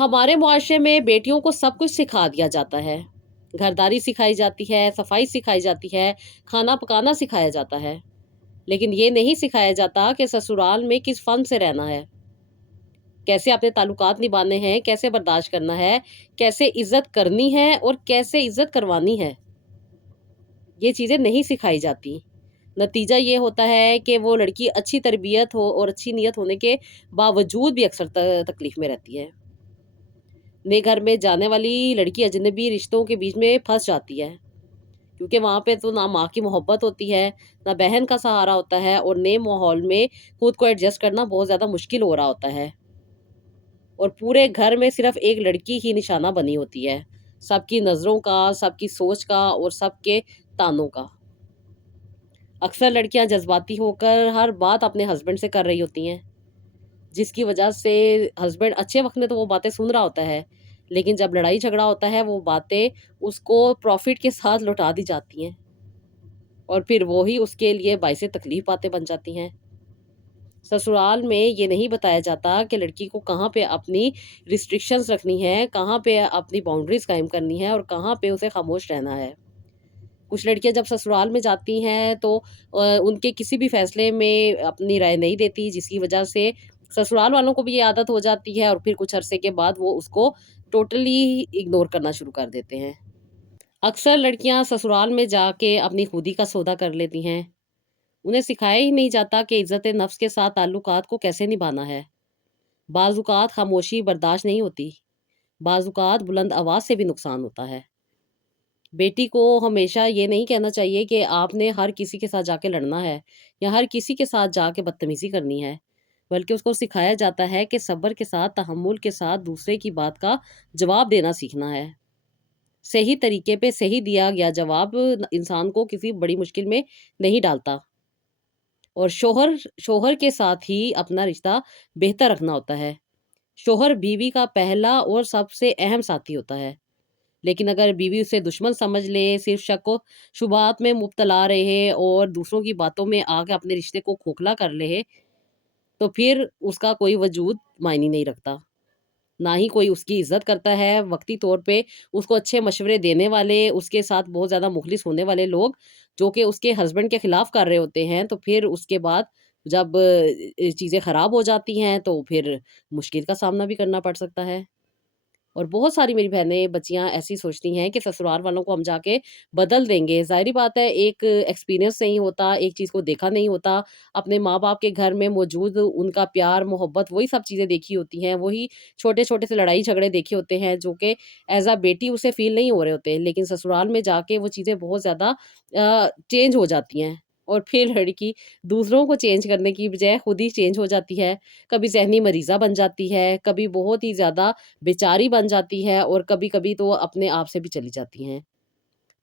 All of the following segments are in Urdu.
ہمارے معاشرے میں بیٹیوں کو سب کچھ سکھا دیا جاتا ہے۔ گھرداری سکھائی جاتی ہے، صفائی سکھائی جاتی ہے، کھانا پکانا سکھایا جاتا ہے، لیکن یہ نہیں سکھایا جاتا کہ سسرال میں کس فن سے رہنا ہے، کیسے اپنے تعلقات نبھانے ہیں، کیسے برداشت کرنا ہے، کیسے عزت کرنی ہے اور کیسے عزت کروانی ہے۔ یہ چیزیں نہیں سکھائی جاتی۔ نتیجہ یہ ہوتا ہے کہ وہ لڑکی اچھی تربیت ہو اور اچھی نیت ہونے کے باوجود بھی اکثر تکلیف میں رہتی ہے۔ نئے گھر میں جانے والی لڑکی اجنبی رشتوں کے بیچ میں پھنس جاتی ہے، کیونکہ وہاں پہ تو نہ ماں کی محبت ہوتی ہے، نہ بہن کا سہارا ہوتا ہے، اور نئے ماحول میں خود کو ایڈجسٹ کرنا بہت زیادہ مشکل ہو رہا ہوتا ہے، اور پورے گھر میں صرف ایک لڑکی ہی نشانہ بنی ہوتی ہے، سب کی نظروں کا، سب کی سوچ کا اور سب کے تانوں کا۔ اکثر لڑکیاں جذباتی ہو کر ہر بات اپنے ہسبینڈ سے کر رہی ہوتی ہیں، جس کی وجہ سے ہسبینڈ اچھے وقت میں تو وہ باتیں سن رہا ہوتا ہے، لیکن جب لڑائی جھگڑا ہوتا ہے وہ باتیں اس کو پروفٹ کے ساتھ لوٹا دی جاتی ہیں، اور پھر وہی اس کے لیے باعث تکلیف باتیں بن جاتی ہیں۔ سسرال میں یہ نہیں بتایا جاتا کہ لڑکی کو کہاں پہ اپنی ریسٹرکشنز رکھنی ہے، کہاں پہ اپنی باؤنڈریز قائم کرنی ہے، اور کہاں پہ اسے خاموش رہنا ہے۔ کچھ لڑکیاں جب سسرال میں جاتی ہیں تو ان کے کسی بھی فیصلے میں اپنی رائے نہیں دیتی، جس کی وجہ سے سسرال والوں کو بھی یہ عادت ہو جاتی ہے، اور پھر کچھ عرصے کے بعد وہ اس کو ٹوٹلی اگنور کرنا شروع کر دیتے ہیں۔ اکثر لڑکیاں سسرال میں جا کے اپنی خودی کا سودا کر لیتی ہیں۔ انہیں سکھایا ہی نہیں جاتا کہ عزت نفس کے ساتھ تعلقات کو کیسے نبھانا ہے۔ بعض اوقات خاموشی برداشت نہیں ہوتی، بعض اوقات بلند آواز سے بھی نقصان ہوتا ہے۔ بیٹی کو ہمیشہ یہ نہیں کہنا چاہیے کہ آپ نے ہر کسی کے ساتھ جا کے لڑنا ہے یا ہر کسی کے ساتھ جا کے بدتمیزی کرنی ہے، بلکہ اس کو سکھایا جاتا ہے کہ صبر کے ساتھ، تحمل کے ساتھ دوسرے کی بات کا جواب دینا سیکھنا ہے۔ صحیح طریقے پہ صحیح دیا گیا جواب انسان کو کسی بڑی مشکل میں نہیں ڈالتا، اور شوہر کے ساتھ ہی اپنا رشتہ بہتر رکھنا ہوتا ہے۔ شوہر بیوی کا پہلا اور سب سے اہم ساتھی ہوتا ہے، لیکن اگر بیوی اسے دشمن سمجھ لے، صرف شک و شبہات میں مبتلا رہے اور دوسروں کی باتوں میں آ کے اپنے رشتے کو کھوکھلا کر لے، تو پھر اس کا کوئی وجود معنی نہیں رکھتا، نہ ہی کوئی اس کی عزت کرتا ہے۔ وقتی طور پہ اس کو اچھے مشورے دینے والے، اس کے ساتھ بہت زیادہ مخلص ہونے والے لوگ جو کہ اس کے ہسبینڈ کے خلاف کر رہے ہوتے ہیں، تو پھر اس کے بعد جب چیزیں خراب ہو جاتی ہیں تو پھر مشکل کا سامنا بھی کرنا پڑ سکتا ہے۔ اور بہت ساری میری بہنیں بچیاں ایسی سوچتی ہیں کہ سسرال والوں کو ہم جا کے بدل دیں گے۔ ظاہری بات ہے، ایک ایکسپیرینس نہیں ہوتا، ایک چیز کو دیکھا نہیں ہوتا، اپنے ماں باپ کے گھر میں موجود ان کا پیار محبت وہی سب چیزیں دیکھی ہوتی ہیں، وہی چھوٹے چھوٹے سے لڑائی جھگڑے دیکھے ہوتے ہیں جو کہ ایز اے بیٹی اسے فیل نہیں ہو رہے ہوتے، لیکن سسرال میں جا کے وہ چیزیں بہت زیادہ چینج ہو جاتی ہیں، اور پھر لڑکی دوسروں کو چینج کرنے کی بجائے خود ہی چینج ہو جاتی ہے۔ کبھی ذہنی مریضہ بن جاتی ہے، کبھی بہت ہی زیادہ بیچاری بن جاتی ہے، اور کبھی کبھی تو اپنے آپ سے بھی چلی جاتی ہیں۔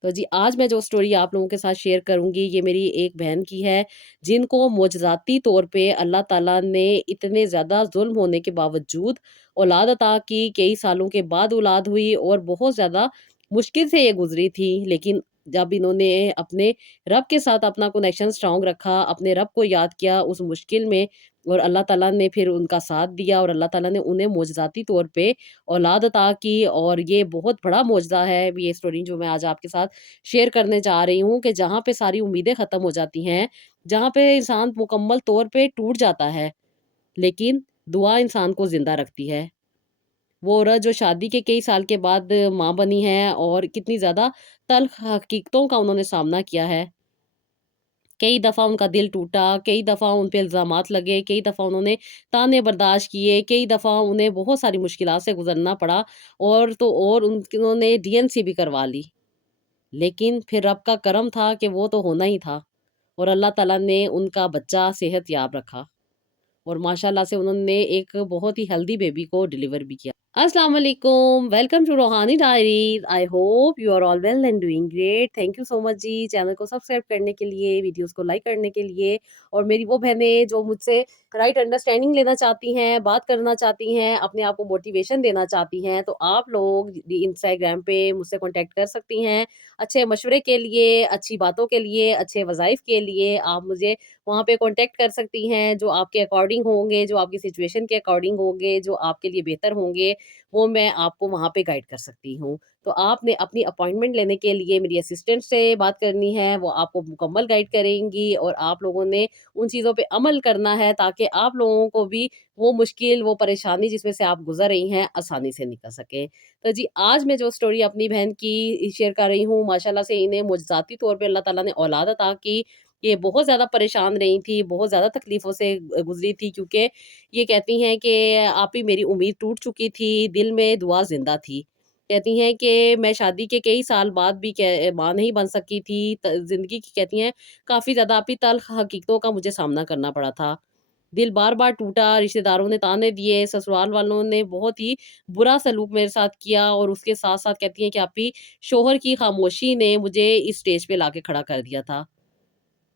تو جی، آج میں جو سٹوری آپ لوگوں کے ساتھ شیئر کروں گی، یہ میری ایک بہن کی ہے، جن کو معجزاتی طور پہ اللہ تعالیٰ نے اتنے زیادہ ظلم ہونے کے باوجود اولاد عطا کی۔ کئی سالوں کے بعد اولاد ہوئی اور بہت زیادہ مشکل سے یہ گزری تھی، لیکن جب انہوں نے اپنے رب کے ساتھ اپنا کنیکشن اسٹرانگ رکھا، اپنے رب کو یاد کیا اس مشکل میں، اور اللہ تعالیٰ نے پھر ان کا ساتھ دیا، اور اللہ تعالیٰ نے انہیں معجزاتی طور پہ اولاد عطا کی۔ اور یہ بہت بڑا معجزہ ہے یہ سٹوری جو میں آج آپ کے ساتھ شیئر کرنے جا رہی ہوں، کہ جہاں پہ ساری امیدیں ختم ہو جاتی ہیں، جہاں پہ انسان مکمل طور پہ ٹوٹ جاتا ہے، لیکن دعا انسان کو زندہ رکھتی ہے۔ وہ عورت جو شادی کے کئی سال کے بعد ماں بنی ہے، اور کتنی زیادہ تلخ حقیقتوں کا انہوں نے سامنا کیا ہے۔ کئی دفعہ ان کا دل ٹوٹا، کئی دفعہ ان پہ الزامات لگے، کئی دفعہ انہوں نے تانے برداشت کیے، کئی دفعہ انہیں بہت ساری مشکلات سے گزرنا پڑا، اور تو اور انہوں نے DNC بھی کروا لی، لیکن پھر رب کا کرم تھا کہ وہ تو ہونا ہی تھا، اور اللہ تعالیٰ نے ان کا بچہ صحت یاب رکھا، اور ماشاءاللہ سے انہوں نے ایک بہت ہی ہیلدی بیبی کو ڈیلیور بھی کیا۔ السلام علیکم، welcome to Roohani Diaries. I hope you are all well and doing great. Thank you so much جی، چینل کو سبسکرائب کرنے کے لیے، ویڈیوز کو لائک کرنے کے لیے، اور میری وہ بہنیں جو مجھ سے رائٹ انڈرسٹینڈنگ لینا چاہتی ہیں، بات کرنا چاہتی ہیں، اپنے آپ کو موٹیویشن دینا چاہتی ہیں، تو آپ لوگ انسٹاگرام پہ مجھ سے کانٹیکٹ کر سکتی ہیں۔ اچھے مشورے کے لیے، اچھی باتوں کے لیے، اچھے وظائف کے لیے آپ مجھے وہاں پہ کانٹیکٹ کر سکتی ہیں، جو آپ کے اکارڈنگ ہوں گے، جو آپ کی سچویشن کے اکارڈنگ ہوں گے، جو آپ کے لیے بہتر ہوں گے، وہ میں آپ کو وہاں پہ گائیڈ کر سکتی ہوں۔ تو آپ نے اپنی اپوائنٹمنٹ لینے کے لیے میری اسسٹنٹ سے بات کرنی ہے، وہ آپ کو مکمل گائیڈ کریں گی، اور آپ لوگوں نے ان چیزوں پہ عمل کرنا ہے تاکہ آپ لوگوں کو بھی وہ مشکل، وہ پریشانی جس میں سے آپ گزر رہی ہیں، آسانی سے نکل سکیں۔ تو جی، آج میں جو اسٹوری اپنی بہن کی شیئر کر رہی ہوں، ماشاءاللہ سے انہیں معجزاتی طور پہ اللہ تعالیٰ نے اولاد عطا کی۔ یہ بہت زیادہ پریشان رہی تھی، بہت زیادہ تکلیفوں سے گزری تھی، کیونکہ یہ کہتی ہیں کہ آپ ہی میری امید ٹوٹ چکی تھی، دل میں دعا زندہ تھی۔ کہتی ہیں کہ میں شادی کے کئی سال بعد بھی ماں نہیں بن سکی تھی، زندگی کی کہتی ہیں کافی زیادہ آپ ہی تلخ حقیقتوں کا مجھے سامنا کرنا پڑا تھا۔ دل بار بار ٹوٹا، رشتہ داروں نے تانے دیے، سسرال والوں نے بہت ہی برا سلوک میرے ساتھ کیا، اور اس کے ساتھ ساتھ کہتی ہیں کہ آپ ہی شوہر کی خاموشی نے مجھے اس سٹیج پہ لا کے کھڑا کر دیا تھا۔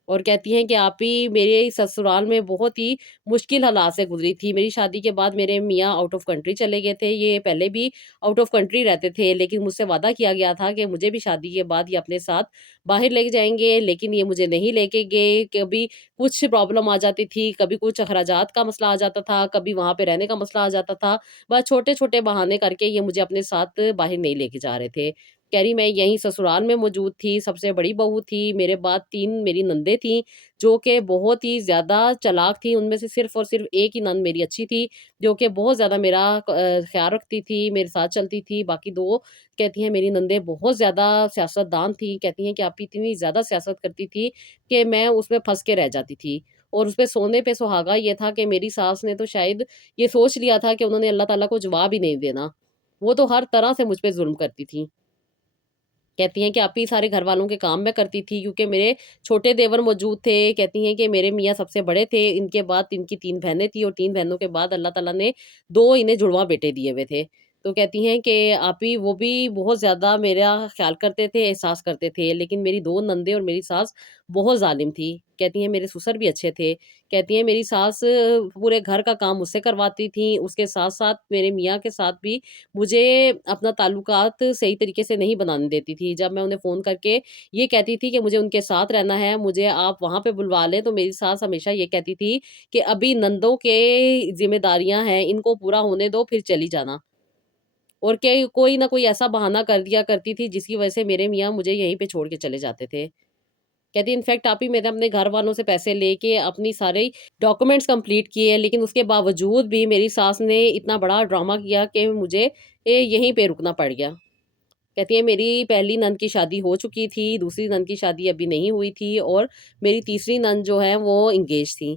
اور کہتی ہیں کہ آپ ہی میرے سسرال میں بہت ہی مشکل حالات سے گزری تھی۔ میری شادی کے بعد میرے میاں آؤٹ آف کنٹری چلے گئے تھے، یہ پہلے بھی آؤٹ آف کنٹری رہتے تھے، لیکن مجھ سے وعدہ کیا گیا تھا کہ مجھے بھی شادی کے بعد یہ اپنے ساتھ باہر لے جائیں گے، لیکن یہ مجھے نہیں لے کے گئے۔ کبھی کچھ پرابلم آ جاتی تھی، کبھی کچھ اخراجات کا مسئلہ آ جاتا تھا، کبھی وہاں پہ رہنے کا مسئلہ آ جاتا تھا، بس چھوٹے چھوٹے بہانے کر کے یہ مجھے اپنے ساتھ باہر نہیں لے کے جا رہے تھے۔ کہہ رہی میں یہیں سسرال میں موجود تھی، سب سے بڑی بہو تھی، میرے بعد 3 میری نندیں تھیں جو کہ بہت ہی زیادہ چالاک تھی۔ ان میں سے صرف اور صرف ایک ہی نند میری اچھی تھی، جو کہ بہت زیادہ میرا خیال رکھتی تھی، میرے ساتھ چلتی تھی۔ باقی 2 کہتی ہیں میری نندیں بہت زیادہ سیاست دان تھیں، کہتی ہیں کہ آپ اتنی زیادہ سیاست کرتی تھی کہ میں اس میں پھنس کے رہ جاتی تھی، اور اس پہ سونے پہ سہاگا یہ تھا کہ میری ساس نے تو شاید یہ سوچ لیا تھا کہ انہوں نے اللہ تعالیٰ کو جواب ہی نہیں دینا، وہ تو ہر طرح سے مجھ پہ ظلم کرتی تھی۔ کہتی ہیں کہ آپ ہی سارے گھر والوں کے کام میں کرتی تھی، کیونکہ میرے چھوٹے دیور موجود تھے۔ کہتی ہیں کہ میرے میاں سب سے بڑے تھے، ان کے بعد ان کی 3 بہنیں تھیں، اور 3 بہنوں کے بعد اللہ تعالیٰ نے 2 انہیں جڑواں بیٹے دیے ہوئے تھے۔ تو کہتی ہیں کہ آپ ہی وہ بھی بہت زیادہ میرا خیال کرتے تھے، احساس کرتے تھے، لیکن میری 2 نندیں اور میری ساس بہت ظالم تھی۔ کہتی ہیں میرے سسر بھی اچھے تھے۔ کہتی ہیں میری ساس پورے گھر کا کام مجھ سے کرواتی تھیں، اس کے ساتھ ساتھ میرے میاں کے ساتھ بھی مجھے اپنا تعلقات صحیح طریقے سے نہیں بنانے دیتی تھی۔ جب میں انہیں فون کر کے یہ کہتی تھی کہ مجھے ان کے ساتھ رہنا ہے، مجھے آپ وہاں پہ بلوا لیں، تو میری ساس ہمیشہ یہ کہتی تھی کہ ابھی نندوں کے ذمہ داریاں ہیں، ان کو پورا ہونے دو پھر چلی جانا، اور کہ کوئی نہ کوئی ایسا بہانہ کر دیا کرتی تھی جس کی وجہ سے میرے میاں مجھے یہیں پہ چھوڑ کے چلے جاتے تھے۔ کہتی انفیکٹ آپ ہی میں نے اپنے گھر والوں سے پیسے لے کے اپنی سارے ڈاکومنٹس کمپلیٹ کیے، لیکن اس کے باوجود بھی میری ساس نے اتنا بڑا ڈرامہ کیا کہ مجھے یہیں پہ رکنا پڑ گیا۔ کہتی ہے میری پہلی نند کی شادی ہو چکی تھی، دوسری نند کی شادی ابھی نہیں ہوئی تھی، اور میری تیسری نند جو ہے وہ انگیج تھی۔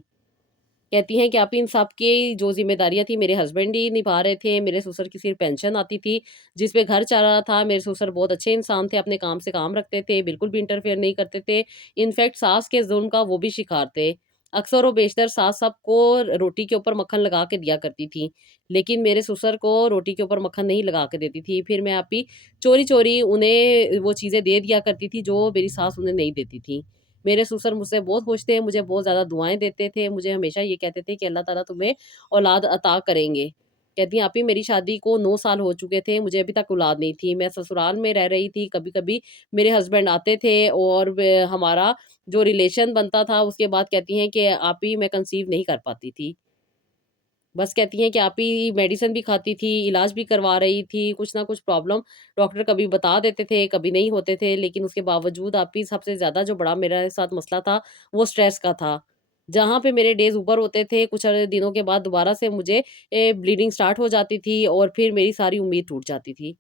کہتی ہیں کہ آپ ان سب کی جو ذمہ داریاں تھی میرے ہسبینڈ ہی نبھا رہے تھے، میرے سسر کی صرف پینشن آتی تھی جس پہ گھر چل رہا تھا۔ میرے سسر بہت اچھے انسان تھے، اپنے کام سے کام رکھتے تھے، بالکل بھی انٹرفیئر نہیں کرتے تھے، انفیکٹ ساس کے ظلم کا وہ بھی شکار تھے۔ اکثر و بیشتر ساس سب کو روٹی کے اوپر مکھن لگا کے دیا کرتی تھی، لیکن میرے سسر کو روٹی کے اوپر مکھن نہیں لگا کے دیتی تھی، پھر میں آپ ہی چوری چوری انہیں وہ چیزیں دے دیا کرتی تھی جو میری ساس انہیں نہیں دیتی تھی۔ میرے سسر مجھ سے بہت خوش تھے، مجھے بہت زیادہ دعائیں دیتے تھے، مجھے ہمیشہ یہ کہتے تھے کہ اللہ تعالیٰ تمہیں اولاد عطا کریں گے۔ کہتی ہیں آپ ہی میری شادی کو 9 سال ہو چکے تھے، مجھے ابھی تک اولاد نہیں تھی، میں سسرال میں رہ رہی تھی، کبھی کبھی میرے ہسبینڈ آتے تھے اور ہمارا جو ریلیشن بنتا تھا، اس کے بعد کہتی ہیں کہ آپ ہی میں کنسیو نہیں کر پاتی تھی۔ بس کہتی ہیں کہ آپ ہی میڈیسن بھی کھاتی تھی، علاج بھی کروا رہی تھی، کچھ نہ کچھ پرابلم ڈاکٹر کبھی بتا دیتے تھے، کبھی نہیں ہوتے تھے، لیکن اس کے باوجود آپ ہی سب سے زیادہ جو بڑا میرے ساتھ مسئلہ تھا وہ سٹریس کا تھا۔ جہاں پہ میرے ڈیز اوپر ہوتے تھے، کچھ دنوں کے بعد دوبارہ سے مجھے بلیڈنگ سٹارٹ ہو جاتی تھی، اور پھر میری ساری امید ٹوٹ جاتی تھی۔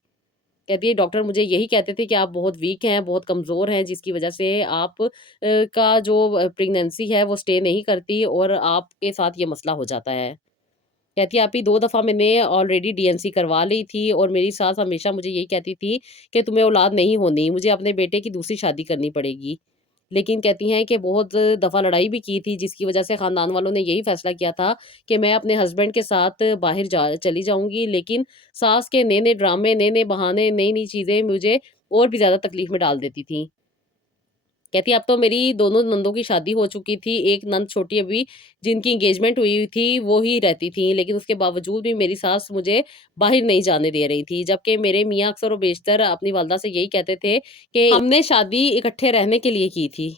کہتی ہے ڈاکٹر مجھے یہی کہتے تھے کہ آپ بہت ویک ہیں، بہت کمزور ہیں، جس کی وجہ سے آپ کا جو پریگنینسی ہے وہ سٹے نہیں کرتی، اور آپ کے ساتھ یہ مسئلہ ہو جاتا ہے۔ کہتی ہے آپ ہی 2 دفعہ میں نے آلریڈی ڈی این سی کروا لی تھی، اور میری ساس ہمیشہ مجھے یہی کہتی تھی کہ تمہیں اولاد نہیں ہونی، مجھے اپنے بیٹے کی دوسری شادی کرنی پڑے گی۔ لیکن کہتی ہیں کہ بہت دفعہ لڑائی بھی کی تھی، جس کی وجہ سے خاندان والوں نے یہی فیصلہ کیا تھا کہ میں اپنے ہسبینڈ کے ساتھ باہر چلی جاؤں گی، لیکن ساس کے نئے نئے ڈرامے، نئے نئے بہانے، نئی نئی چیزیں مجھے اور بھی زیادہ تکلیف میں ڈال دیتی تھیں۔ کہتی اب تو میری دونوں نندوں کی شادی ہو چکی تھی، ایک نند چھوٹی ابھی جن کی انگیجمنٹ ہوئی تھی وہ ہی رہتی تھی، لیکن اس کے باوجود بھی میری ساس مجھے باہر نہیں جانے دے رہی تھی، جبکہ میرے میاں اکثر و بیشتر اپنی والدہ سے یہی کہتے تھے کہ ہم نے شادی اکٹھے رہنے کے لیے کی تھی۔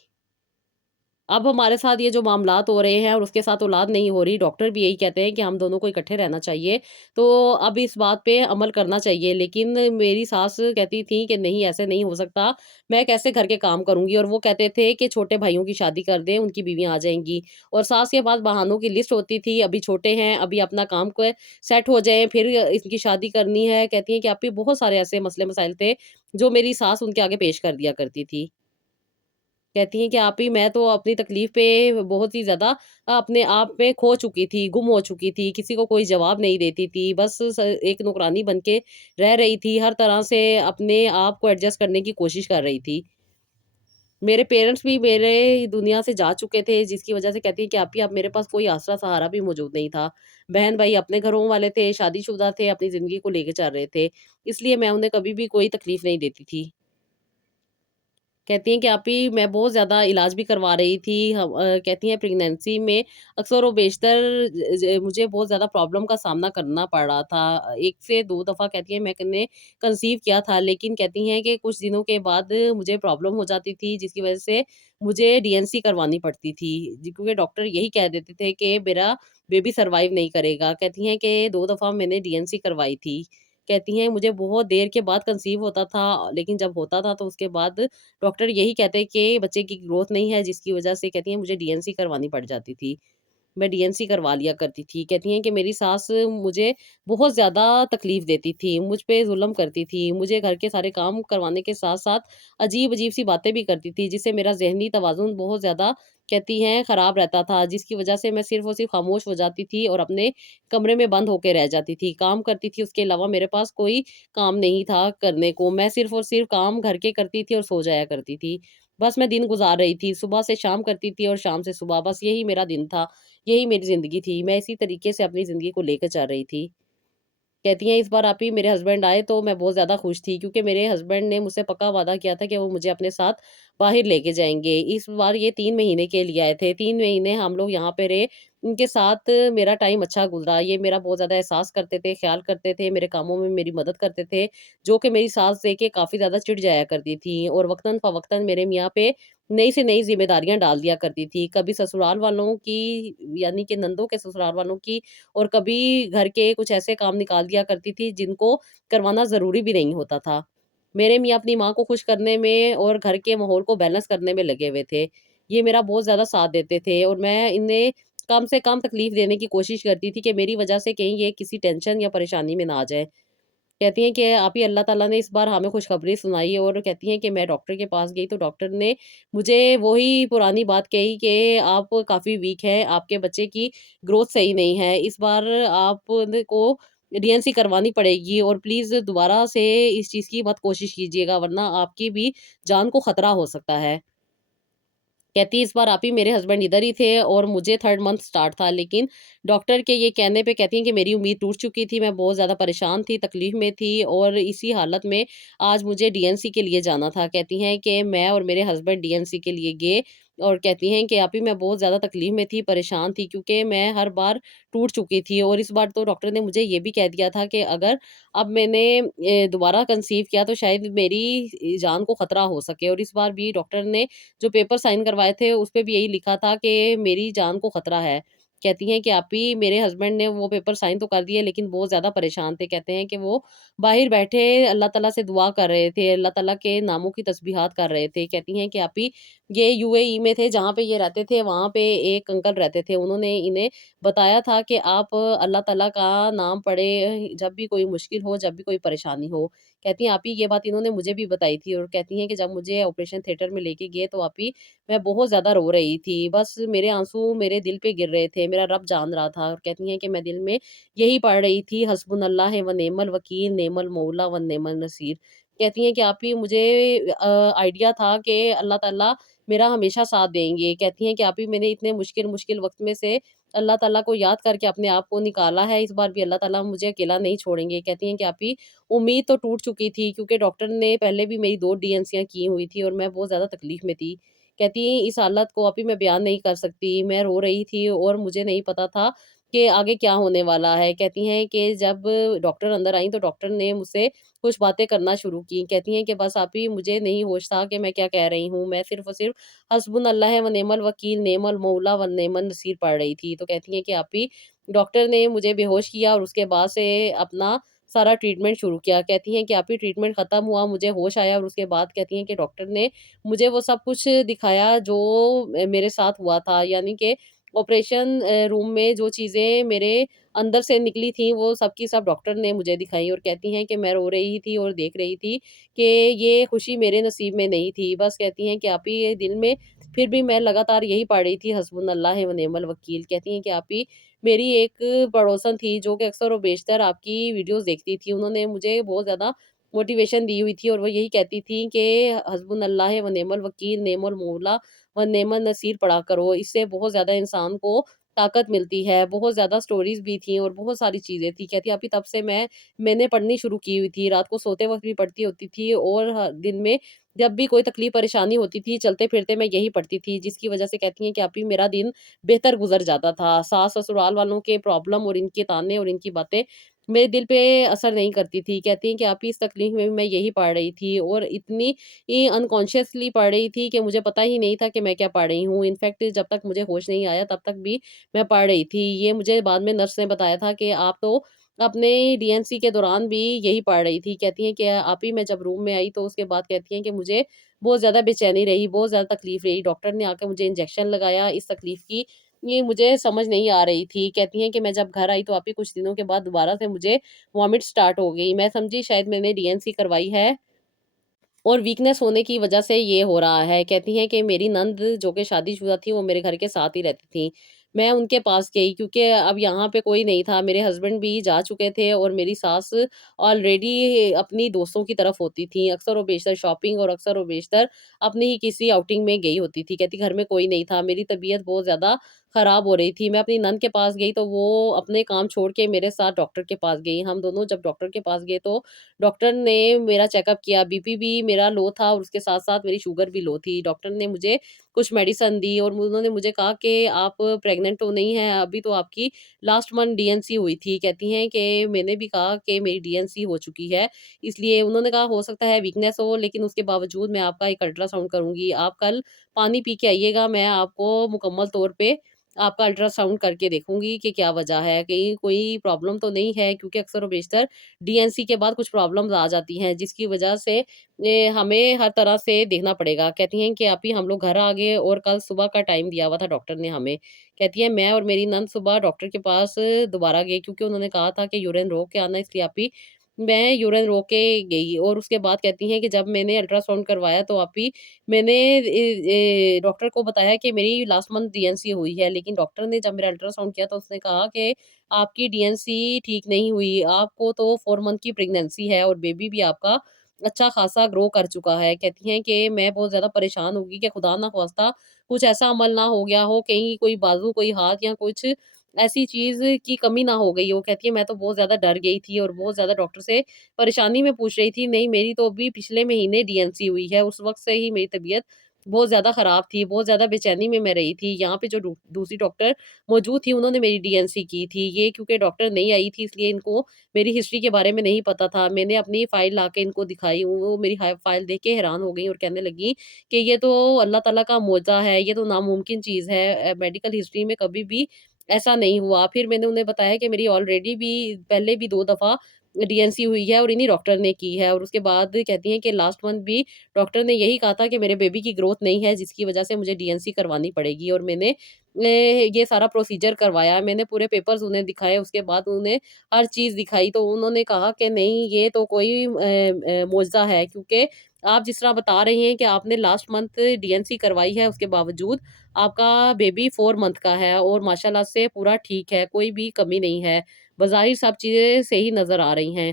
اب ہمارے ساتھ یہ جو معاملات ہو رہے ہیں اور اس کے ساتھ اولاد نہیں ہو رہی، ڈاکٹر بھی یہی کہتے ہیں کہ ہم دونوں کو اکٹھے رہنا چاہیے، تو اب اس بات پہ عمل کرنا چاہیے۔ لیکن میری ساس کہتی تھیں کہ نہیں، ایسے نہیں ہو سکتا، میں کیسے گھر کے کام کروں گی؟ اور وہ کہتے تھے کہ چھوٹے بھائیوں کی شادی کر دیں، ان کی بیویاں آ جائیں گی۔ اور ساس کے پاس بہانوں کی لسٹ ہوتی تھی، ابھی چھوٹے ہیں، ابھی اپنا کام کو سیٹ ہو جائیں، پھر ان کی شادی کرنی ہے۔ کہتی ہیں کہ آپ بھی بہت سارے ایسے مسئلے مسائل تھے جو میری ساس ان کے آگے پیش کر دیا کرتی تھی۔ کہتی ہیں کہ آپ ہی، میں تو اپنی تکلیف پہ بہت ہی زیادہ اپنے آپ میں کھو چکی تھی، گم ہو چکی تھی، کسی کو کوئی جواب نہیں دیتی تھی، بس ایک نوکرانی بن کے رہ رہی تھی، ہر طرح سے اپنے آپ کو ایڈجسٹ کرنے کی کوشش کر رہی تھی۔ میرے پیرنٹس بھی میرے دنیا سے جا چکے تھے، جس کی وجہ سے کہتی ہیں کہ آپ ہی، اب میرے پاس کوئی آسرا سہارا بھی موجود نہیں تھا۔ بہن بھائی اپنے گھروں والے تھے، شادی شدہ تھے، اپنی زندگی کو لے کے چل رہے تھے، اس لیے میں انہیں کبھی بھی کوئی تکلیف نہیں دیتی تھی۔ کہتی ہیں کہ آپی، میں بہت زیادہ علاج بھی کروا رہی تھی، کہتی ہیں پریگنینسی میں اکثر و بیشتر مجھے بہت زیادہ پرابلم کا سامنا کرنا پڑ رہا تھا۔ 1 سے 2 دفعہ کہتی ہیں میں نے کنسیو کیا تھا، لیکن کہتی ہیں کہ کچھ دنوں کے بعد مجھے پرابلم ہو جاتی تھی، جس کی وجہ سے مجھے ڈی این سی کروانی پڑتی تھی، کیونکہ ڈاکٹر یہی کہہ دیتے تھے کہ میرا بیبی سروائیو نہیں کرے گا۔ کہتی ہیں کہ 2 دفعہ میں نے ڈی این سی کروائی تھی۔ کہتی ہیں مجھے بہت دیر کے بعد کنسیو ہوتا تھا، لیکن جب ہوتا تھا تو اس کے بعد ڈاکٹر یہی کہتے کہ بچے کی گروتھ نہیں ہے، جس کی وجہ سے کہتی ہیں مجھے ڈی این سی کروانی پڑ جاتی تھی۔ میں ڈی این سی کروا لیا کرتی تھی۔ کہتی ہیں کہ میری ساس مجھے بہت زیادہ تکلیف دیتی تھی، مجھ پہ ظلم کرتی تھی، مجھے گھر کے سارے کام کروانے کے ساتھ ساتھ عجیب عجیب سی باتیں بھی کرتی تھی، جس سے میرا ذہنی توازن بہت زیادہ کہتی ہیں خراب رہتا تھا، جس کی وجہ سے میں صرف اور صرف خاموش ہو جاتی تھی اور اپنے کمرے میں بند ہو کے رہ جاتی تھی، کام کرتی تھی، اس کے علاوہ میرے پاس کوئی کام نہیں تھا کرنے کو۔ میں صرف اور صرف کام گھر کے کرتی تھی اور سو جایا کرتی تھی۔ بس میں دن گزار رہی تھی، صبح سے شام کرتی تھی اور شام سے صبح، بس یہی میرا دن تھا، یہی میری زندگی تھی، میں اسی طریقے سے اپنی زندگی کو لے کے چل رہی تھی۔ کہتی ہیں اس بار آپی میرے ہسبینڈ آئے تو میں بہت زیادہ خوش تھی، کیونکہ میرے ہسبینڈ نے مجھ سے پکا وعدہ کیا تھا کہ وہ مجھے اپنے ساتھ باہر لے کے جائیں گے۔ اس بار یہ 3 مہینے کے لیے آئے تھے، 3 مہینے ہم لوگ یہاں پہ رہے، ان کے ساتھ میرا ٹائم اچھا گزرا۔ یہ میرا بہت زیادہ احساس کرتے تھے، خیال کرتے تھے، میرے کاموں میں میری مدد کرتے تھے، جو کہ میری ساس دیکھ کے کافی زیادہ چڑ جایا کرتی تھی، اور وقتاً فوقتاً میرے میاں پہ نئی سے نئی ذمہ داریاں ڈال دیا کرتی تھی، کبھی سسرال والوں کی، یعنی کہ نندوں کے سسرال والوں کی، اور کبھی گھر کے کچھ ایسے کام نکال دیا کرتی تھی جن کو کروانا ضروری بھی نہیں ہوتا تھا۔ میرے میاں اپنی ماں کو خوش کرنے میں اور گھر کے ماحول کو بیلنس کرنے میں لگے ہوئے تھے۔ یہ میرا بہت زیادہ ساتھ دیتے تھے، اور میں انہیں کم سے کم تکلیف دینے کی کوشش کرتی تھی کہ میری وجہ سے کہیں یہ کسی ٹینشن یا پریشانی میں نہ آ جائے۔ کہتی ہیں کہ آپ ہی، اللہ تعالیٰ نے اس بار ہمیں خوشخبری سنائی، اور کہتی ہیں کہ میں ڈاکٹر کے پاس گئی تو ڈاکٹر نے مجھے وہی پرانی بات کہی کہ آپ کافی ویک ہیں، آپ کے بچے کی گروتھ صحیح نہیں ہے، اس بار آپ کو ڈی این سی کروانی پڑے گی، اور پلیز دوبارہ سے اس چیز کی مت کوشش کیجیے گا، ورنہ آپ کی بھی جان کو خطرہ ہو سکتا ہے۔ کہتی اس بار آپ ہی، میرے ہسبینڈ ادھر ہی تھے اور مجھے 3rd منتھ سٹارٹ تھا، لیکن ڈاکٹر کے یہ کہنے پہ کہتی ہیں کہ میری امید ٹوٹ چکی تھی، میں بہت زیادہ پریشان تھی، تکلیف میں تھی، اور اسی حالت میں آج مجھے ڈی این سی کے لیے جانا تھا۔ کہتی ہیں کہ میں اور میرے ہسبینڈ ڈی این سی کے لیے گئے، اور کہتی ہیں کہ آپ ہی، میں بہت زیادہ تکلیف میں تھی، پریشان تھی، کیونکہ میں ہر بار ٹوٹ چکی تھی، اور اس بار تو ڈاکٹر نے مجھے یہ بھی کہہ دیا تھا کہ اگر اب میں نے دوبارہ کنسیو کیا تو شاید میری جان کو خطرہ ہو سکے، اور اس بار بھی ڈاکٹر نے جو پیپر سائن کروائے تھے اس پہ بھی یہی لکھا تھا کہ میری جان کو خطرہ ہے۔ کہتی ہیں کہ آپ ہی، میرے ہسبینڈ نے وہ پیپر سائن تو کر دیے، لیکن بہت زیادہ پریشان تھے۔ کہتے ہیں کہ وہ باہر بیٹھے اللہ تعالیٰ سے دعا کر رہے تھے، اللہ تعالیٰ کے ناموں کی تسبیحات کر رہے تھے۔ کہتی ہیں کہ آپ ہی، یہ یو اے ای میں تھے، جہاں پہ یہ رہتے تھے، وہاں پہ ایک انکل رہتے تھے، انہوں نے انہیں بتایا تھا کہ آپ اللہ تعالیٰ کا نام پڑھے جب بھی کوئی مشکل ہو، جب بھی کوئی پریشانی ہو۔ کہتی ہیں آپ ہی، یہ بات انہوں نے مجھے بھی بتائی تھی، اور کہتی ہیں کہ جب مجھے آپریشن تھیٹر میں لے کے گئے تو آپ ہی، میں بہت زیادہ رو رہی تھی، بس میرے آنسو میرے دل پہ گر رہے تھے، میرا رب جان رہا تھا، اور کہتی ہیں کہ میں دل میں یہی پڑھ رہی تھی، حسبنا اللہ و نعم الوکیل، نعم المولا و نعم النصیر۔ کہتی ہیں کہ آپ ہی، مجھے آئیڈیا تھا کہ اللہ تعالیٰ میرا ہمیشہ ساتھ دیں گے۔ کہتی ہیں کہ آپ ہی، میں نے اتنے مشکل وقت میں سے اللہ تعالیٰ کو یاد کر کے اپنے آپ کو نکالا ہے، اس بار بھی اللہ تعالیٰ مجھے اکیلا نہیں چھوڑیں گے۔ کہتی ہیں کہ آپ ہی، امید تو ٹوٹ چکی تھی، کیونکہ ڈاکٹر نے پہلے بھی میری 2 ڈی این سیاں کی ہوئی تھی، اور میں بہت زیادہ تکلیف میں تھی۔ کہتی ہیں اس حالت کو ابھی میں بیان نہیں کر سکتی، میں رو رہی تھی، اور مجھے نہیں پتا تھا کہ آگے کیا ہونے والا ہے۔ کہتی ہیں کہ جب ڈاکٹر اندر آئیں تو ڈاکٹر نے مجھ سے کچھ باتیں کرنا شروع کی۔ کہتی ہیں کہ بس آپی مجھے نہیں ہوش تھا کہ میں کیا کہہ رہی ہوں، میں صرف اور صرف حسبنا اللہ و نعم الوکیل نعم المولا و نعم النصیر پڑھ رہی تھی۔ تو کہتی ہیں کہ آپی ڈاکٹر نے مجھے بے ہوش کیا اور اس کے بعد سے اپنا سارا ٹریٹمنٹ شروع کیا۔ کہتی ہیں کہ آپی ٹریٹمنٹ ختم ہوا، مجھے ہوش آیا اور اس کے بعد کہتی ہیں کہ ڈاکٹر نے مجھے وہ سب کچھ دکھایا جو میرے ساتھ ہوا تھا، یعنی کہ آپریشن روم میں جو چیزیں میرے اندر سے نکلی تھیں وہ سب کی سب ڈاکٹر نے مجھے دکھائی، اور کہتی ہیں کہ میں رو رہی تھی اور دیکھ رہی تھی کہ یہ خوشی میرے نصیب میں نہیں تھی۔ بس کہتی ہیں کہ آپی یہ دل میں پھر بھی میں لگاتار یہی پڑھ رہی تھی حسبنا اللہ و نعم الوکیل۔ کہتی ہیں کہ آپی میری ایک پڑوسن تھی جو کہ اکثر و بیشتر آپ کی ویڈیوز دیکھتی تھی، انہوں نے مجھے بہت زیادہ موٹیویشن دی ہوئی تھی اور وہ یہی کہتی تھی کہ حسبنا اللہ و نعم الوکیل نعم المولا و نعم النصیر پڑھا کرو، اس سے بہت زیادہ انسان کو طاقت ملتی ہے۔ بہت زیادہ سٹوریز بھی تھیں اور بہت ساری چیزیں تھیں۔ کہتی ابھی تب سے میں نے پڑھنی شروع کی ہوئی تھی، رات کو سوتے وقت بھی پڑھتی ہوتی تھی اور دن میں جب بھی کوئی تکلیف پریشانی ہوتی تھی چلتے پھرتے میں یہی پڑھتی تھی، جس کی وجہ سے کہتی ہیں کہ ابھی میرا دن بہتر گزر جاتا تھا۔ ساس سسرال والوں کے پرابلم اور ان کے تانے اور ان کی باتیں میرے دل پہ اثر نہیں کرتی تھی۔ کہتی ہیں کہ آپ اس تکلیف میں بھی میں یہی پڑھ رہی تھی اور اتنی انکانشیسلی پڑھ رہی تھی کہ مجھے پتہ ہی نہیں تھا کہ میں کیا پڑھ رہی ہوں۔ انفیکٹ جب تک مجھے ہوش نہیں آیا تب تک بھی میں پڑھ رہی تھی۔ یہ مجھے بعد میں نرس نے بتایا تھا کہ آپ تو اپنے ڈی این سی کے دوران بھی یہی پڑھ رہی تھی۔ کہتی ہیں کہ آپ ہی میں جب روم میں آئی تو اس کے بعد کہتی ہیں کہ مجھے بہت زیادہ بے چینی رہی، بہت زیادہ تکلیف رہی۔ ڈاکٹر نے آ کے مجھے انجیکشن لگایا، اس تکلیف کی یہ مجھے سمجھ نہیں آ رہی تھی۔ کہتی ہیں کہ میں جب گھر آئی تو آپ ہی کچھ دنوں کے بعد دوبارہ سے مجھے وامٹ سٹارٹ ہو گئی۔ میں سمجھی شاید میں نے ڈی این سی کروائی ہے اور ویکنس ہونے کی وجہ سے یہ ہو رہا ہے۔ کہتی ہیں کہ میری نند جو کہ شادی شدہ تھی وہ میرے گھر کے ساتھ ہی رہتی تھیں، میں ان کے پاس گئی کیونکہ اب یہاں پہ کوئی نہیں تھا، میرے ہسبینڈ بھی جا چکے تھے اور میری ساس آلریڈی اپنی دوستوں کی طرف ہوتی تھیں، اکثر و بیشتر شاپنگ اور اکثر و بیشتر اپنی ہی کسی آؤٹنگ میں گئی ہوتی تھی۔ کہتی گھر میں کوئی نہیں تھا، میری طبیعت بہت زیادہ خراب ہو رہی تھی، میں اپنی نند کے پاس گئی تو وہ اپنے کام چھوڑ کے میرے ساتھ ڈاکٹر کے پاس گئی۔ ہم دونوں جب ڈاکٹر کے پاس گئے تو ڈاکٹر نے میرا چیک اپ کیا، بی پی بھی میرا لو تھا اور اس کے ساتھ ساتھ میری شوگر بھی لو تھی۔ ڈاکٹر نے مجھے کچھ میڈیسن دی اور انہوں نے مجھے کہا کہ آپ پریگننٹ تو نہیں ہیں ابھی، تو آپ کی last month D N C ہوئی تھی۔ کہتی ہیں کہ میں نے بھی کہا کہ میری ڈی این سی ہو چکی ہے، اس لیے انہوں نے کہا ہو سکتا ہے ویکنیس ہو، لیکن اس کے باوجود میں آپ کا ایک الٹرا ساؤنڈ کروں گی، آپ کل پانی پی کے آئیے گا، میں آپ کو مکمل طور پہ آپ کا الٹرا ساؤنڈ کر کے دیکھوں گی کہ کیا وجہ ہے، کہیں کوئی پرابلم تو نہیں ہے، کیونکہ اکثر و بیشتر ڈی این سی کے بعد کچھ پرابلمز آ جاتی ہیں جس کی وجہ سے ہمیں ہر طرح سے دیکھنا پڑے گا۔ کہتی ہیں کہ آپ ہی ہم لوگ گھر آ گئے اور کل صبح کا ٹائم دیا ہوا تھا ڈاکٹر نے ہمیں۔ کہتی ہے میں اور میری نند صبح ڈاکٹر کے پاس دوبارہ گئے کیونکہ انہوں نے کہا تھا کہ یورین روک کے آنا، اس لیے آپ ہی میں یورین روک کے گئی اور اس کے بعد کہتی ہیں کہ جب میں نے الٹرا ساؤنڈ کروایا تو آپ ہی میں نے ڈاکٹر کو بتایا کہ میری last month D N C ہوئی ہے، لیکن ڈاکٹر نے جب میرا الٹرا ساؤنڈ کیا تو اس نے کہا کہ آپ کی ڈی این سی ٹھیک نہیں ہوئی، آپ کو تو 4 منتھ کی پریگنینسی ہے اور بیبی بھی آپ کا اچھا خاصا گرو کر چکا ہے۔ کہتی ہیں کہ میں بہت زیادہ پریشان ہوگی کہ خدا نہ خواستہ کچھ ایسا عمل نہ ہو گیا ہو، کہیں کوئی بازو کوئی ہاتھ یا کچھ ایسی چیز کی کمی نہ ہو گئی ہو۔ کہتی ہے میں تو بہت زیادہ ڈر گئی تھی اور بہت زیادہ ڈاکٹر سے پریشانی میں پوچھ رہی تھی، نہیں میری تو ابھی پچھلے مہینے ڈی این سی ہوئی ہے، اس وقت سے ہی میری طبیعت بہت زیادہ خراب تھی، بہت زیادہ بے چینی میں رہی تھی۔ یہاں پہ جو دوسری ڈاکٹر موجود تھی انہوں نے میری ڈی این سی کی تھی، یہ کیونکہ ڈاکٹر نہیں آئی تھی اس لیے ان کو میری ہسٹری کے بارے میں نہیں پتا تھا۔ میں نے اپنی فائل لا کے ان کو دکھائی، وہ میری فائل دیکھ کے حیران ہو گئی اور کہنے لگی کہ یہ تو اللہ تعالیٰ کا معجزہ ہے، یہ تو ناممکن چیز ہے، میڈیکل ہسٹری میں کبھی بھی ایسا نہیں ہوا۔ پھر میں نے انہیں بتایا کہ میری آلریڈی بھی پہلے بھی 2 دفعہ ڈی این سی ہوئی ہے اور انہی ڈاکٹر نے کی ہے، اور اس کے بعد کہتی ہیں کہ لاسٹ منتھ بھی ڈاکٹر نے یہی کہا تھا کہ میرے بیبی کی گروتھ نہیں ہے جس کی وجہ سے مجھے ڈی این سی کروانی پڑے گی، اور میں نے یہ سارا پروسیجر کروایا، میں نے پورے پیپرز انہیں دکھائے، اس کے بعد انہیں ہر چیز دکھائی تو انہوں نے کہا کہ نہیں یہ تو کوئی معجزہ ہے، کیونکہ آپ جس طرح بتا رہے ہیں کہ آپ نے last month D N C کروائی ہے اس کے باوجود آپ کا بیبی 4 منتھ کا ہے اور ماشاءاللہ سے پورا ٹھیک ہے، کوئی بھی کمی نہیں ہے، بظاہر سب چیزیں صحیح نظر آ رہی ہیں۔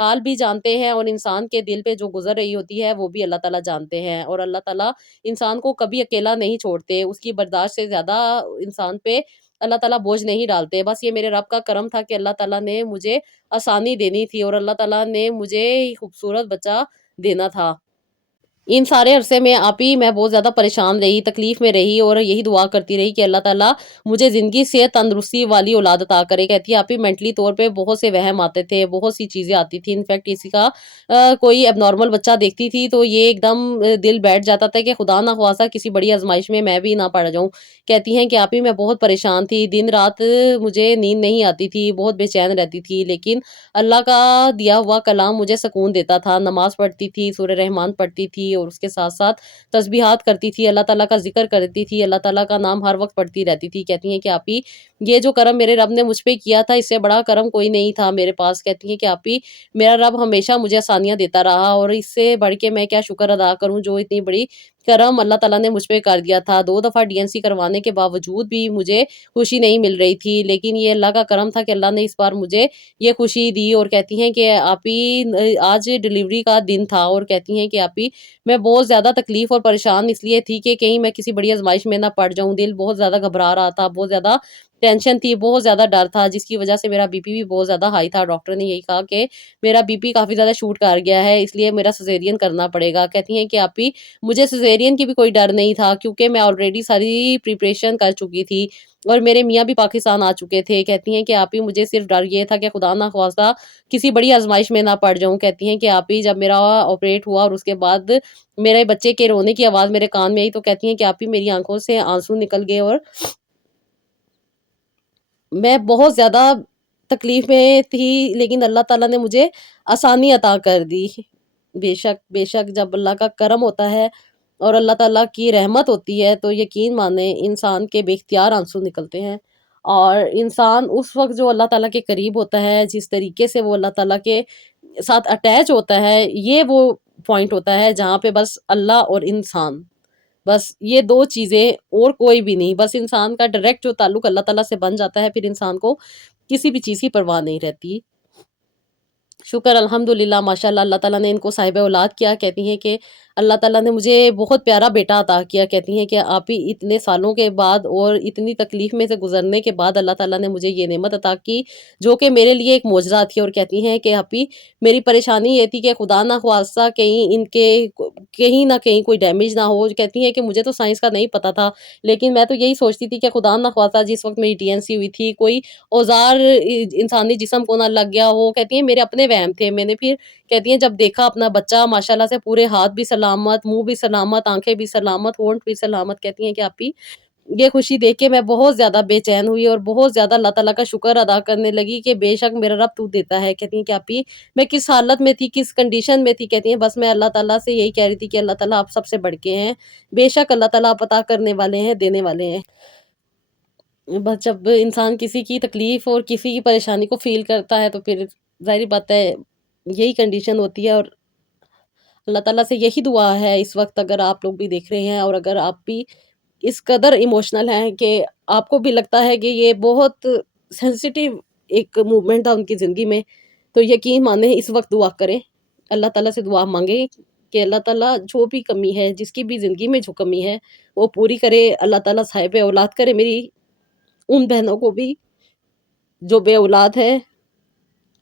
حال بھی جانتے ہیں اور انسان کے دل پہ جو گزر رہی ہوتی ہے وہ بھی اللہ تعالیٰ جانتے ہیں، اور اللہ تعالیٰ انسان کو کبھی اکیلا نہیں چھوڑتے، اس کی برداشت سے زیادہ انسان پہ اللہ تعالیٰ بوجھ نہیں ڈالتے۔ بس یہ میرے رب کا کرم تھا کہ اللہ تعالیٰ نے مجھے آسانی دینی تھی، اور اللہ تعالیٰ نے مجھے خوبصورت بچہ دینا تھا۔ ان سارے عرصے میں آپی میں بہت زیادہ پریشان رہی، تکلیف میں رہی، اور یہی دعا کرتی رہی کہ اللہ تعالیٰ مجھے زندگی سے تندرستی والی اولاد عطا کرے۔ کہتی ہے آپی مینٹلی طور پہ بہت سے وہم آتے تھے، بہت سی چیزیں آتی تھی، انفیکٹ کسی کا کوئی اب نارمل بچہ دیکھتی تھی تو یہ ایک دم دل بیٹھ جاتا تھا کہ خدا نہ خواستہ کسی بڑی آزمائش میں بھی نہ پڑ جاؤں۔ کہتی ہیں کہ آپی میں بہت پریشان تھی، دن رات مجھے نیند نہیں آتی تھی، بہت بے چین رہتی تھی، لیکن اللہ کا دیا ہوا کلام مجھے سکون دیتا تھا۔ نماز پڑھتی تھی، سورہ رحمان پڑھتی تھی، اور اس کے ساتھ ساتھ تسبیحات کرتی تھی، اللہ تعالیٰ کا ذکر کرتی تھی، اللہ تعالیٰ کا نام ہر وقت پڑھتی رہتی تھی۔ کہتی ہیں کہ آپی یہ جو کرم میرے رب نے مجھ پہ کیا تھا، اس سے بڑا کرم کوئی نہیں تھا میرے پاس۔ کہتی ہیں کہ آپی میرا رب ہمیشہ مجھے آسانیاں دیتا رہا، اور اس سے بڑھ کے میں کیا شکر ادا کروں جو اتنی بڑی کرم اللہ تعالیٰ نے مجھ پہ کر دیا تھا۔ 2 دفعہ DNC کروانے کے باوجود بھی مجھے خوشی نہیں مل رہی تھی، لیکن یہ اللہ کا کرم تھا کہ اللہ نے اس بار مجھے یہ خوشی دی۔ اور کہتی ہیں کہ آپی آج ڈیلیوری کا دن تھا، اور کہتی ہیں کہ آپی میں بہت زیادہ تکلیف اور پریشان اس لیے تھی کہ کہیں میں کسی بڑی آزمائش میں نہ پڑ جاؤں، دل بہت زیادہ گھبرا رہا تھا، بہت زیادہ ٹینشن تھی، بہت زیادہ ڈر تھا، جس کی وجہ سے میرا BP بھی بہت زیادہ ہائی تھا۔ ڈاکٹر نے یہی کہا کہ میرا BP کافی زیادہ شوٹ کر گیا ہے، اس لیے میرا سیزیرین کرنا پڑے گا۔ کہتی ہیں کہ آپی مجھے سیزیرین کی بھی کوئی ڈر نہیں تھا، کیونکہ میں آلریڈی ساری پریپریشن کر چکی تھی، اور میرے میاں بھی پاکستان آ چکے تھے۔ کہتی ہیں کہ آپی مجھے صرف ڈر یہ تھا کہ خدا نہ خواستہ کسی بڑی آزمائش میں نہ پڑ جاؤں۔ کہتی ہیں کہ آپی جب میرا آپریٹ ہوا اور اس کے بعد میرے بچے کے رونے کی آواز میرے کان میں آئی، تو کہتی ہیں کہ آپی میری آنکھوں سے آنسو نکل گئے، اور میں بہت زیادہ تکلیف میں تھی، لیکن اللہ تعالیٰ نے مجھے آسانی عطا کر دی۔ بے شک جب اللہ کا کرم ہوتا ہے اور اللہ تعالیٰ کی رحمت ہوتی ہے تو یقین مانیں انسان کے بے اختیار آنسو نکلتے ہیں، اور انسان اس وقت جو اللہ تعالیٰ کے قریب ہوتا ہے، جس طریقے سے وہ اللہ تعالیٰ کے ساتھ اٹیچ ہوتا ہے، یہ وہ پوائنٹ ہوتا ہے جہاں پہ بس اللہ اور انسان، بس یہ 2 چیزیں اور کوئی بھی نہیں، بس انسان کا ڈائریکٹ جو تعلق اللہ تعالیٰ سے بن جاتا ہے، پھر انسان کو کسی بھی چیز کی پرواہ نہیں رہتی۔ شکر الحمدللہ ماشاءاللہ اللہ تعالیٰ نے ان کو صاحب اولاد کیا۔ کہتی ہیں کہ اللہ تعالیٰ نے مجھے بہت پیارا بیٹا عطا کیا۔ کہتی ہیں کہ آپ ہی اتنے سالوں کے بعد اور اتنی تکلیف میں سے گزرنے کے بعد اللہ تعالیٰ نے مجھے یہ نعمت عطا کی جو کہ میرے لیے ایک معجزہ تھی۔ اور کہتی ہیں کہ آپ ہی میری پریشانی یہ تھی کہ خدا نہ خواستہ کہیں ان کے کہیں نہ کہیں کوئی ڈیمیج نہ ہو۔ کہتی ہیں کہ مجھے تو سائنس کا نہیں پتا تھا، لیکن میں تو یہی سوچتی تھی کہ خدا نہ خواستہ جس وقت میری TNC ہوئی تھی کوئی اوزار انسانی جسم کو نہ لگ گیا ہو۔ کہتی ہیں میرے اپنے وہم تھے، میں نے پھر کہتی ہیں جب دیکھا اپنا بچہ ماشاءاللہ سے پورے ہاتھ بھی سلامت، منہ بھی سلامت، آنکھیں بھی سلامت، ہونٹ بھی سلامت، کہتی ہیں کہ آپ ہی یہ خوشی دیکھ کے میں بہت زیادہ بے چین ہوئی اور بہت زیادہ اللہ تعالیٰ کا شکر ادا کرنے لگی کہ بے شک میرا رب تو دیتا ہے۔ کہتی ہیں کہ آپ ہی میں کس حالت میں تھی، کس کنڈیشن میں تھی، کہتی ہیں بس میں اللہ تعالیٰ سے یہی کہہ رہی تھی کہ اللہ تعالیٰ آپ سب سے بڑھ کے ہیں، بے شک اللہ تعالیٰ آپ عطا کرنے والے ہیں، دینے والے ہیں۔ بس جب انسان کسی کی تکلیف اور کسی کی پریشانی کو فیل کرتا ہے تو پھر ظاہری بات ہے یہی کنڈیشن ہوتی ہے۔ اور اللہ تعالیٰ سے یہی دعا ہے اس وقت، اگر آپ لوگ بھی دیکھ رہے ہیں اور اگر آپ بھی اس قدر ایموشنل ہیں کہ آپ کو بھی لگتا ہے کہ یہ بہت سینسیٹیو ایک موومنٹ تھا ان کی زندگی میں، تو یقین مانیں اس وقت دعا کریں، اللہ تعالیٰ سے دعا مانگیں کہ اللہ تعالیٰ جو بھی کمی ہے، جس کی بھی زندگی میں جو کمی ہے وہ پوری کرے۔ اللہ تعالیٰ صاحب اولاد کرے میری ان بہنوں کو بھی جو بے اولاد ہے،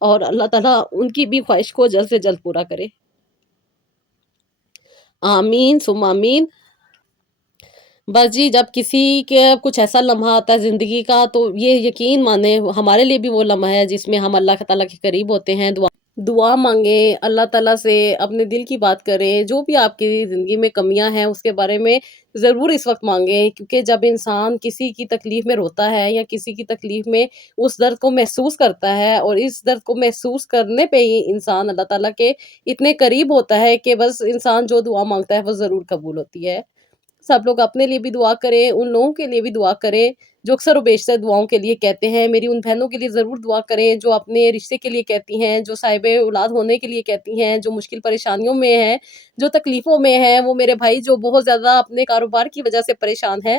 اور اللہ تعالیٰ ان کی بھی خواہش کو جلد سے جلد پورا کرے۔ آمین ثم آمین۔ بس جی جب کسی کے کچھ ایسا لمحہ آتا ہے زندگی کا تو یہ یقین مانیں ہمارے لیے بھی وہ لمحہ ہے جس میں ہم اللہ تعالیٰ کے قریب ہوتے ہیں، دعا مانگیں، اللہ تعالیٰ سے اپنے دل کی بات کریں، جو بھی آپ کی زندگی میں کمیاں ہیں اس کے بارے میں ضرور اس وقت مانگیں، کیونکہ جب انسان کسی کی تکلیف میں روتا ہے یا کسی کی تکلیف میں اس درد کو محسوس کرتا ہے، اور اس درد کو محسوس کرنے پہ ہی انسان اللہ تعالیٰ کے اتنے قریب ہوتا ہے کہ بس انسان جو دعا مانگتا ہے وہ ضرور قبول ہوتی ہے۔ سب لوگ اپنے لیے بھی دعا کریں، ان لوگوں کے لیے بھی دعا کریں جو اکثر و بیشتر دعاؤں کے لیے کہتے ہیں۔ میری ان بہنوں کے لیے ضرور دعا کریں جو اپنے رشتے کے لیے کہتی ہیں، جو صاحب اولاد ہونے کے لیے کہتی ہیں، جو مشکل پریشانیوں میں ہیں، جو تکلیفوں میں ہیں۔ وہ میرے بھائی جو بہت زیادہ اپنے کاروبار کی وجہ سے پریشان ہیں،